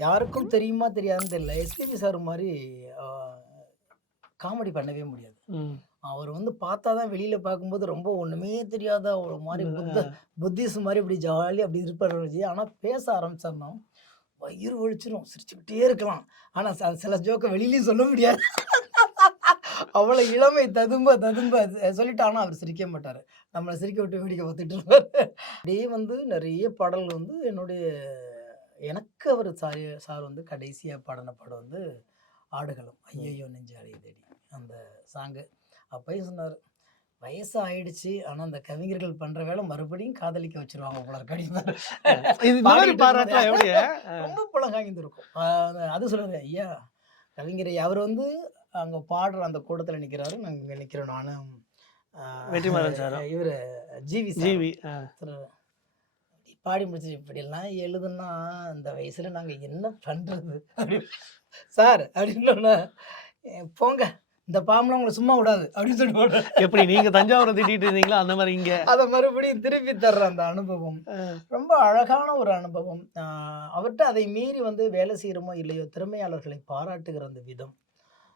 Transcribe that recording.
யாருக்கும் தெரியுமா தெரியாதுன்னு தெரியல. எஸ்பிபி சார் மாரி அ காமெடி பண்ணவே முடியாது. ம். அவர் வந்து பார்த்தா தான் வெளியில பார்க்கும்போது ரொம்ப ஒண்ணுமே தெரியாத ஒரு மாரி இந்த புத்திஸ் மாரி இப்படி ஜாலியா அப்படி இருப்பாரு ஒழிய, ஆனா பேச ஆரம்பிச்சார்னா, வயிறு வலிச்சிரும். சிரிச்சுக்கிட்டே இருக்கலாம். ஆனா சில ஜோக்க வெளியிலயும் சொல்ல முடியாது. அவ்வளோ இளமை ததும்ப ததும்ப சொல்லிட்டாங்கன்னா அவர் சிரிக்கவே மாட்டாரு. நம்மள சிரிக்க விட்டு வேடிக்கை பார்த்துட்டு இருப்பாரு. அப்படியே வந்து நெறைய பாடல்கள் வந்து எனக்கு அவரு சார் வந்து கடைசியா பாடுன படம் வந்து ஆடுகளம். ஐயையோ நெஞ்சு அலையுதடி. அந்த சாங்கு. அப்பயே சொன்னாரு, "வயசு ஆயிடுச்சு. ஆனா அந்த கவிஞர்கள் பண்ற வேலை மறுபடியும் காதலிக்க வச்சுருவாங்க போல இருக்கு" அப்படிம்பாரு. இது இந்த மாரி பாடிக்கிட்டு இருக்கும்போதே பாராட்டுலாம் எப்படி? ரொம்ப புலங்காய்ந்திருக்கும். அது சொல்லுவாரு, "ஐயா கவிஞரை" அவரு வந்து அங்க பாடுற அந்த கூட்டத்துல நிக்கிறாரு. நாங்க இங்க நிக்கிறோம் நானும், அ வெற்றிமாறன் சாரும், இவரு ஜிவி சாரும். ஜிவி. சொல்றாரு, பாடி முடிச்சு, "இப்படியெல்லாம் எழுதுனா இந்த வயசுல நாங்க என்ன பண்றது?" அப்படி "சார்" அப்படின்னோன்னே, போங்க இந்த பாம்புலாம் உங்கள சும்மா விடாது" அப்படின்னு சொல்லிட்டு போனாரு. எப்படி நீங்க தஞ்சாவூர திட்டிட்டு இருந்தீங்களோ, அந்த மாரி இங்க. அத மறுபடியும் திருப்பி தர்ற அந்த அனுபவம். அ. ரொம்ப அழகான ஒரு அனுபவம். அவர்ட்ட அதை மீறி வந்து வேலை செய்றோமோ இல்லையோ, திறமையாளர்களை பாராட்டுகிற அந்த விதம்.